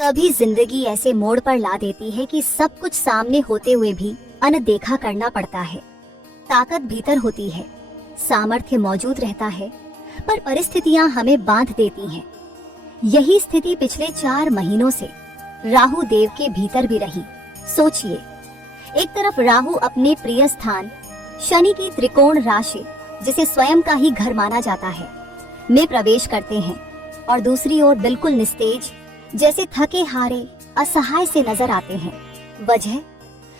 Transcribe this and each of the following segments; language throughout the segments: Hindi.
कभी जिंदगी ऐसे मोड़ पर ला देती है कि सब कुछ सामने होते हुए भी अनदेखा करना पड़ता है। ताकत भीतर होती है, सामर्थ्य मौजूद रहता है, पर परिस्थितियां हमें बांध देती हैं। यही स्थिति पिछले 4 महीनों से राहु देव के भीतर भी रही। सोचिए, एक तरफ राहु अपने प्रिय स्थान शनि की त्रिकोण राशि, जिसे स्वयं का ही घर माना जाता है, में प्रवेश करते हैं और दूसरी ओर बिल्कुल निस्तेज, जैसे थके हारे असहाय से नजर आते हैं। वजह,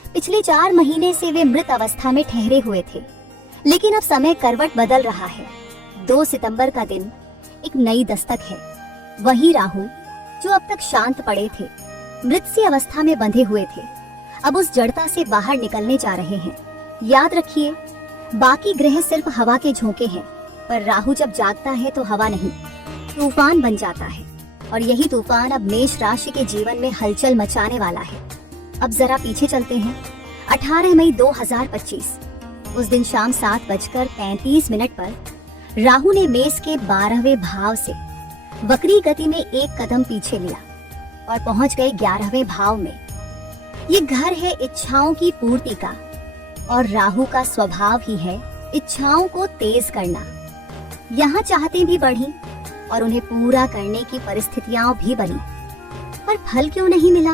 पिछले 4 महीने से वे मृत अवस्था में ठहरे हुए थे, लेकिन अब समय करवट बदल रहा है। 2 सितंबर का दिन एक नई दस्तक है। वही राहु जो अब तक शांत पड़े थे, मृत सी अवस्था में बंधे हुए थे, अब उस जड़ता से बाहर निकलने जा रहे हैं। याद रखिए, बाकी ग्रह सिर्फ हवा के झोंके हैं, पर राहु जब जागता है तो हवा नहीं, तूफान बन जाता है। और यही तूफान अब मेष राशि के जीवन में हलचल मचाने वाला है। अब जरा पीछे चलते हैं। 18 मई 2025 उस दिन शाम 7:35 पर राहु ने मेष के 12वें भाव से वक्री गति में एक कदम पीछे लिया और पहुंच गए 11वें भाव में। ये घर है इच्छाओं की पूर्ति का, और राहु का स्वभाव ही है इच्छाओं को तेज करना। यहाँ चाहते भी बढ़ी और उन्हें पूरा करने की परिस्थितियां भी बनी, पर फल क्यों नहीं मिला?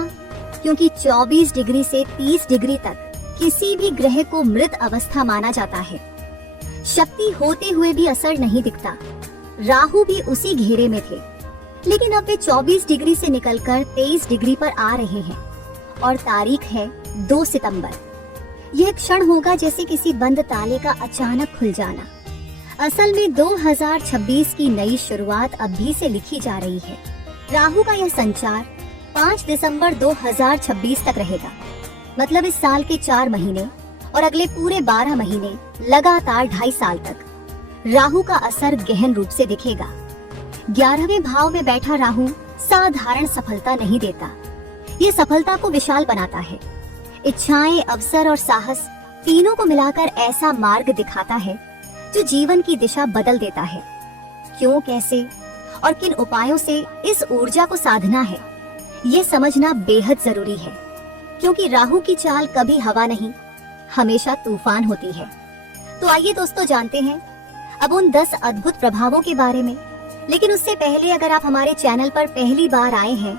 क्योंकि 24 डिग्री से 30 डिग्री तक किसी भी ग्रह को मृत अवस्था माना जाता है। शक्ति होते हुए भी असर नहीं दिखता। राहु भी उसी घेरे में थे, लेकिन अब वे 24 डिग्री से निकलकर 23 डिग्री पर आ रहे हैं और तारीख है 2 सितंबर। यह क्षण होगा जैसे किसी बंद ताले का अचानक खुल जाना। असल में 2026 की नई शुरुआत अभी से लिखी जा रही है। राहु का यह संचार 5 दिसंबर 2026 तक रहेगा। मतलब इस साल के 4 महीने और अगले पूरे 12 महीने, लगातार 2.5 साल तक राहु का असर गहन रूप से दिखेगा। 11वें भाव में बैठा राहु साधारण सफलता नहीं देता, ये सफलता को विशाल बनाता है। इच्छाएं, अवसर और साहस तीनों को मिलाकर ऐसा मार्ग दिखाता है जो जीवन की दिशा बदल देता है। क्यों, कैसे और किन उपायों से इस ऊर्जा को साधना है, ये समझना बेहद जरूरी है। क्योंकि राहु की चाल कभी हवा नहीं, हमेशा तूफान होती है। तो आइए दोस्तों, जानते हैं अब उन 10 अद्भुत प्रभावों के बारे में। लेकिन उससे पहले, अगर आप हमारे चैनल पर पहली बार आए हैं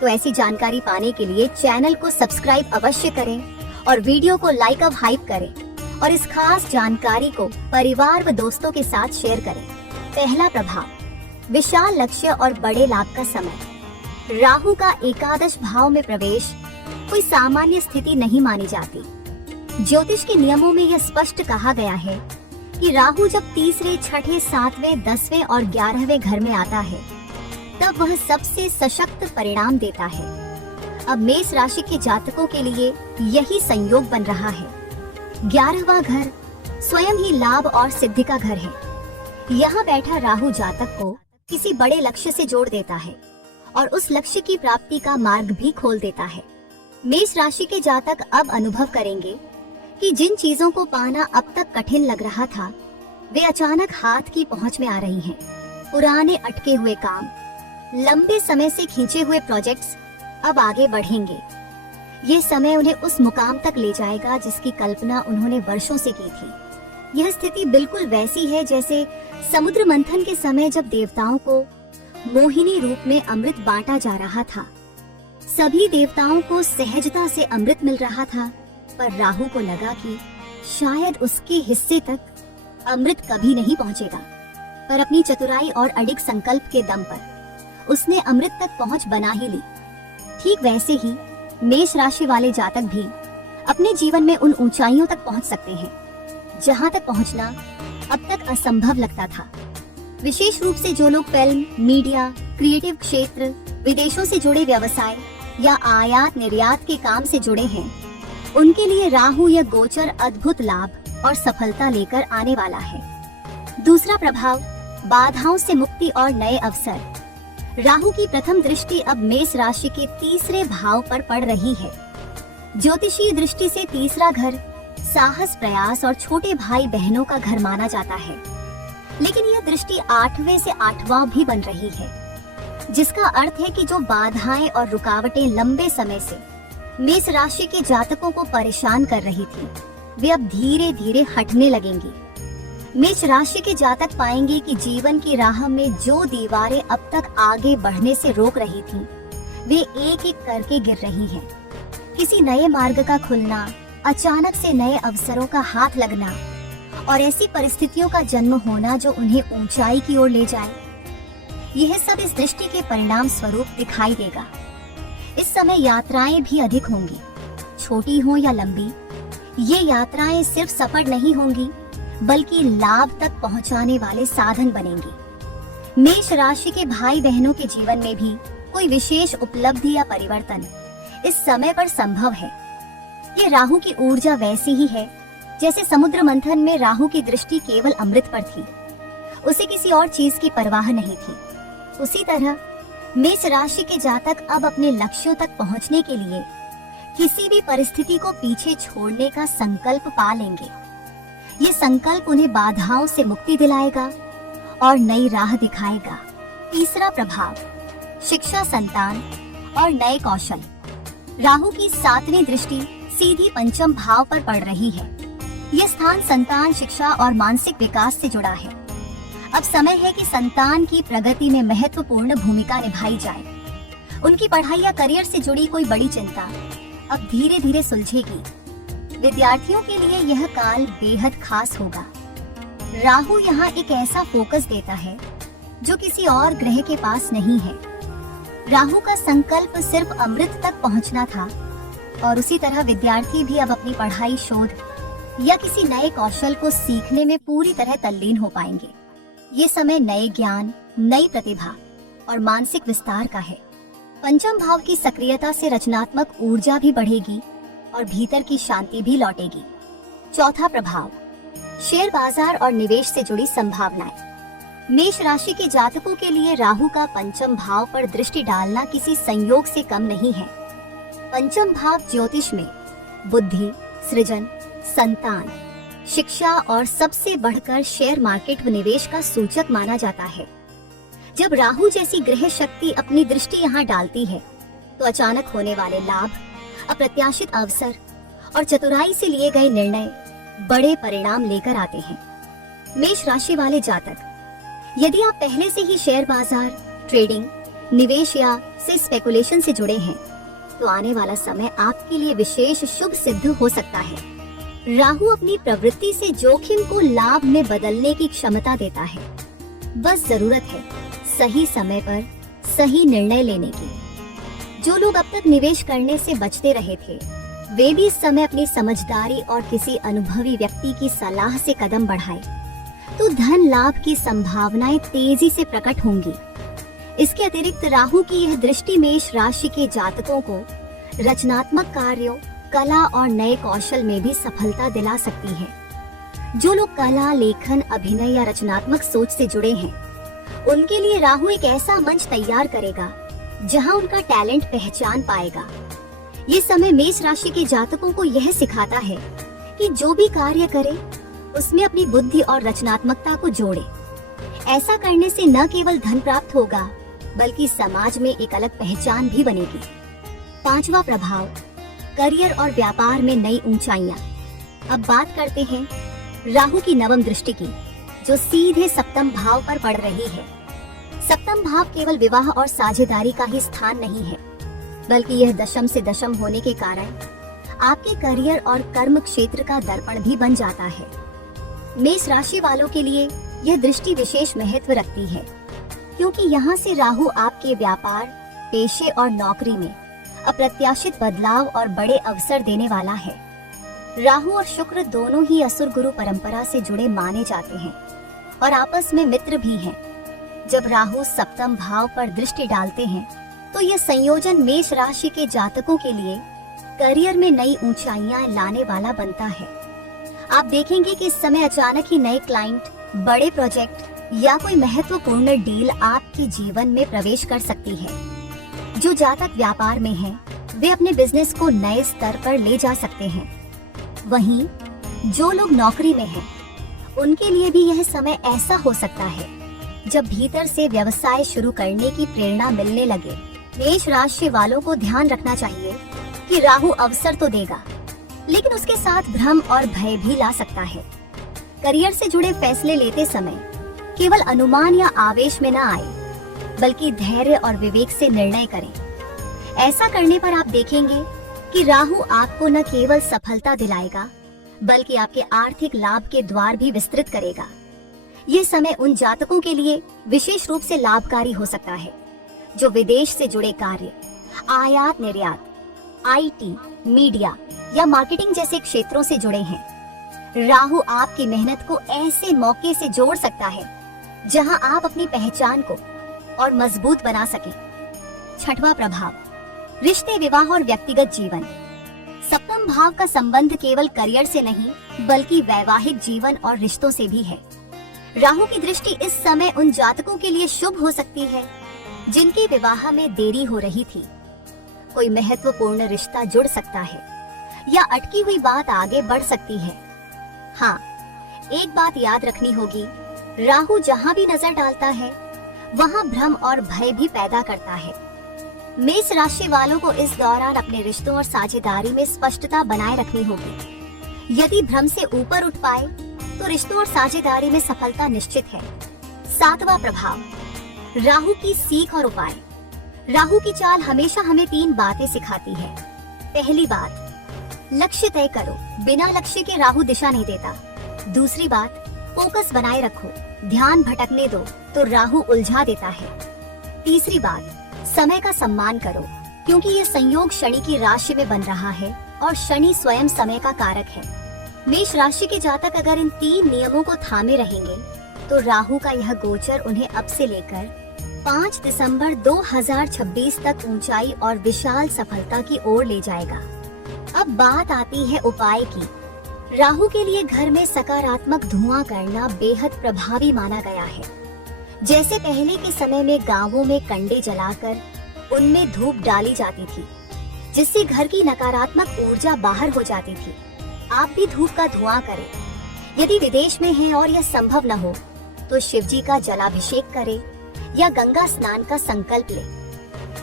तो ऐसी जानकारी पाने के लिए चैनल को सब्सक्राइब अवश्य करें और वीडियो को लाइक और हाइप करें, और इस खास जानकारी को परिवार व दोस्तों के साथ शेयर करें। पहला प्रभाव, विशाल लक्ष्य और बड़े लाभ का समय। राहु का एकादश भाव में प्रवेश कोई सामान्य स्थिति नहीं मानी जाती। ज्योतिष के नियमों में यह स्पष्ट कहा गया है कि राहु जब तीसरे, छठे, 7वें, 10वें और 11वें घर में आता है, तब वह सबसे सशक्त परिणाम देता है। अब मेष राशि के जातकों के लिए यही संयोग बन रहा है। 11वां घर स्वयं ही लाभ और सिद्धि का घर है। यहाँ बैठा राहु जातक को किसी बड़े लक्ष्य से जोड़ देता है और उस लक्ष्य की प्राप्ति का मार्ग भी खोल देता है। मेष राशि के जातक अब अनुभव करेंगे कि जिन चीजों को पाना अब तक कठिन लग रहा था, वे अचानक हाथ की पहुंच में आ रही हैं। पुराने अटके हुए काम, लंबे समय से खींचे हुए प्रोजेक्ट्स अब आगे बढ़ेंगे। ये समय उन्हें उस मुकाम तक ले जाएगा जिसकी कल्पना उन्होंने वर्षों से की थी। यह स्थिति बिल्कुल वैसी है जैसे समुद्र मंथन के समय जब देवताओं को मोहिनी रूप में अमृत बांटा जा रहा था। सभी देवताओं को सहजता से अमृत मिल रहा था, पर राहु को लगा कि शायद उसके हिस्से तक अमृत कभी नहीं पहुंचेगा। पर अपनी चतुराई और अडिग संकल्प के दम पर उसने अमृत तक पहुंच बना ही ली। ठीक वैसे ही मेष राशि वाले जातक भी अपने जीवन में उन ऊंचाइयों तक पहुंच सकते हैं जहां तक पहुंचना अब तक असंभव लगता था। विशेष रूप से जो लोग फिल्म, मीडिया, क्रिएटिव क्षेत्र, विदेशों से जुड़े व्यवसाय या आयात निर्यात के काम से जुड़े हैं, उनके लिए राहु यह गोचर अद्भुत लाभ और सफलता लेकर आने वाला है। दूसरा प्रभाव, बाधाओं से मुक्ति और नए अवसर। राहु की प्रथम दृष्टि अब मेष राशि के तीसरे भाव पर पड़ रही है। ज्योतिषीय दृष्टि से तीसरा घर साहस, प्रयास और छोटे भाई बहनों का घर माना जाता है, लेकिन यह दृष्टि 8वें से 8वां भी बन रही है। जिसका अर्थ है कि जो बाधाएं और रुकावटें लंबे समय से मेष राशि के जातकों को परेशान कर रही थी, वे अब धीरे धीरे हटने लगेंगी। मेष राशि के जातक पाएंगे कि जीवन की राह में जो दीवारें अब तक आगे बढ़ने से रोक रही थीं, वे एक एक करके गिर रही हैं। किसी नए मार्ग का खुलना, अचानक से नए अवसरों का हाथ लगना और ऐसी परिस्थितियों का जन्म होना जो उन्हें ऊंचाई की ओर ले जाए, यह सब इस दृष्टि के परिणाम स्वरूप दिखाई देगा। इस समय यात्राएं भी अधिक होंगी, छोटी हो या लंबी। ये यात्राएं सिर्फ सफर नहीं होंगी, बल्कि लाभ तक पहुंचाने वाले साधन बनेंगी। मेष राशि के भाई बहनों के जीवन में भी कोई विशेष उपलब्धि या परिवर्तन इस समय पर संभव है। ये राहु की ऊर्जा वैसी ही है जैसे समुद्र मंथन में राहु की दृष्टि केवल अमृत पर थी, उसे किसी और चीज की परवाह नहीं थी। उसी तरह मेष राशि के जातक अब अपने लक्ष्यों तक पहुंचने के लिए किसी भी परिस्थिति को पीछे छोड़ने का संकल्प पा लेंगे। ये संकल्प उन्हें बाधाओं से मुक्ति दिलाएगा और नई राह दिखाएगा। तीसरा प्रभाव, शिक्षा, संतान और नए कौशल। राहु की 7वीं दृष्टि सीधी पंचम भाव पर पड़ रही है। यह स्थान संतान, शिक्षा और मानसिक विकास से जुड़ा है। अब समय है कि संतान की प्रगति में महत्वपूर्ण भूमिका निभाई जाए। उनकी पढ़ाई या करियर से जुड़ी कोई बड़ी चिंता अब धीरे धीरे सुलझेगी। विद्यार्थियों के लिए यह काल बेहद खास होगा। राहु यहाँ एक ऐसा फोकस देता है जो किसी और ग्रह के पास नहीं है। राहु का संकल्प सिर्फ अमृत तक पहुंचना था और उसी तरह विद्यार्थी भी अब अपनी पढ़ाई, शोध या किसी नए कौशल को सीखने में पूरी तरह तल्लीन हो पाएंगे। ये समय नए ज्ञान, नई प्रतिभा और मानसिक विस्तार का है। पंचम भाव की सक्रियता से रचनात्मक ऊर्जा भी बढ़ेगी और भीतर की शांति भी लौटेगी। चौथा प्रभाव, शेयर बाजार और निवेश से जुड़ी संभावनाएं। मेष राशि के जातकों के लिए राहु का पंचम भाव पर दृष्टि डालना किसी संयोग से कम नहीं है। पंचम भाव ज्योतिष में बुद्धि, सृजन, संतान, शिक्षा और सबसे बढ़कर शेयर मार्केट व निवेश का सूचक माना जाता है। जब राहु जैसी ग्रह शक्ति अपनी दृष्टि यहाँ डालती है तो अचानक होने वाले लाभ, अप्रत्याशित अवसर और चतुराई से लिए गए निर्णय बड़े परिणाम लेकर आते हैं। मेष राशि वाले जातक, यदि आप पहले से ही शेयर बाजार, ट्रेडिंग, निवेश या स्पेकुलेशन से जुड़े हैं, तो आने वाला समय आपके लिए विशेष शुभ सिद्ध हो सकता है। राहु अपनी प्रवृत्ति से जोखिम को लाभ में बदलने की क्षमता देता है। बस जरूरत है सही समय पर सही निर्णय लेने की। जो लोग अब तक निवेश करने से बचते रहे थे, वे भी इस समय अपनी समझदारी और किसी अनुभवी व्यक्ति की सलाह से कदम बढ़ाएं, तो धन लाभ की संभावनाएं तेजी से प्रकट होंगी। इसके अतिरिक्त राहु की यह दृष्टि मेष राशि के जातकों को रचनात्मक कार्यों, कला और नए कौशल में भी सफलता दिला सकती है। जो लोग कला, लेखन, अभिनय या रचनात्मक सोच से जुड़े हैं, उनके लिए राहु एक ऐसा मंच तैयार करेगा जहां उनका टैलेंट पहचान पाएगा। ये समय मेष राशि के जातकों को यह सिखाता है कि जो भी कार्य करे उसमें अपनी बुद्धि और रचनात्मकता को जोड़े। ऐसा करने से न केवल धन प्राप्त होगा, बल्कि समाज में एक अलग पहचान भी बनेगी। पांचवा प्रभाव, करियर और व्यापार में नई ऊंचाइयां। अब बात करते हैं राहु की नवम दृष्टि की, जो सीधे सप्तम भाव पर पड़ रही है। सप्तम भाव केवल विवाह और साझेदारी का ही स्थान नहीं है, बल्कि यह दशम से दशम होने के कारण आपके करियर और कर्म क्षेत्र का दर्पण भी बन जाता है। मेष राशि वालों के लिए यह दृष्टि विशेष महत्व रखती है, क्योंकि यहाँ से राहु आपके व्यापार, पेशे और नौकरी में अप्रत्याशित बदलाव और बड़े अवसर देने वाला है। राहु और शुक्र दोनों ही असुर गुरु परंपरा से जुड़े माने जाते हैं और आपस में मित्र भी हैं। जब राहु सप्तम भाव पर दृष्टि डालते हैं, तो यह संयोजन मेष राशि के जातकों के लिए करियर में नई ऊंचाइयां लाने वाला बनता है। आप देखेंगे कि इस समय अचानक ही नए क्लाइंट, बड़े प्रोजेक्ट या कोई महत्वपूर्ण डील आपके जीवन में प्रवेश कर सकती है। जो जातक व्यापार में हैं, वे अपने बिजनेस को नए स्तर पर ले जा सकते हैं। वहीं जो लोग नौकरी में हैं, उनके लिए भी यह समय ऐसा हो सकता है जब भीतर से व्यवसाय शुरू करने की प्रेरणा मिलने लगे। मेष राशि वालों को ध्यान रखना चाहिए कि राहु अवसर तो देगा, लेकिन उसके साथ भ्रम और भय भी ला सकता है। करियर से जुड़े फैसले लेते समय केवल अनुमान या आवेश में न आए, बल्कि धैर्य और विवेक से निर्णय करें। ऐसा करने पर आप देखेंगे कि राहु आपको न केवल सफलता दिलाएगा, बल्कि आपके आर्थिक लाभ के द्वार भी विस्तृत करेगा। ये समय उन जातकों के लिए विशेष रूप से लाभकारी हो सकता है जो विदेश से जुड़े कार्य, आयात निर्यात, IT, मीडिया या मार्केटिंग जैसे क्षेत्रों से जुड़े हैं। राहु आपकी मेहनत को ऐसे मौके से जोड़ सकता है जहां आप अपनी पहचान को और मजबूत बना सकें। छठवां प्रभाव, रिश्ते, विवाह और व्यक्तिगत जीवन। सप्तम भाव का संबंध केवल करियर से नहीं, बल्कि वैवाहिक जीवन और रिश्तों से भी है। राहु की दृष्टि इस समय उन जातकों के लिए शुभ हो सकती है जिनके विवाह में देरी हो रही थी। कोई महत्वपूर्ण रिश्ता जुड़ सकता है या अटकी हुई बात आगे बढ़ सकती है। हाँ, एक बात याद रखनी होगी, राहु जहाँ भी नजर डालता है वहाँ भ्रम और भय भी पैदा करता है। मेष राशि वालों को इस दौरान अपने रिश्तों और साझेदारी में स्पष्टता बनाए रखनी होगी। यदि भ्रम से ऊपर उठ पाए तो रिश्तों और साझेदारी में सफलता निश्चित है। सातवां प्रभाव, राहु की सीख और उपाय। राहु की चाल हमेशा हमें 3 बातें सिखाती है। पहली बात, लक्ष्य तय करो, बिना लक्ष्य के राहु दिशा नहीं देता। दूसरी बात, फोकस बनाए रखो, ध्यान भटकने दो तो राहु उलझा देता है। तीसरी बात, समय का सम्मान करो, क्योंकि ये संयोग शनि की राशि में बन रहा है और शनि स्वयं समय का कारक है। मेष राशि के जातक अगर इन 3 नियमों को थामे रहेंगे तो राहु का यह गोचर उन्हें अब से लेकर 5 दिसंबर 2026 तक ऊंचाई और विशाल सफलता की ओर ले जाएगा। अब बात आती है उपाय की। राहु के लिए घर में सकारात्मक धुआं करना बेहद प्रभावी माना गया है। जैसे पहले के समय में गांवों में कंडे जलाकर उनमें धूप डाली जाती थी, जिससे घर की नकारात्मक ऊर्जा बाहर हो जाती थी। आप भी धूप का धुआं करें। यदि विदेश में हैं और यह संभव न हो तो शिव जी का जलाभिषेक करें या गंगा स्नान का संकल्प लें।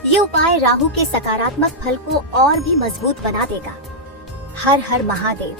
ये उपाय राहु के सकारात्मक फल को और भी मजबूत बना देगा। हर हर महादेव।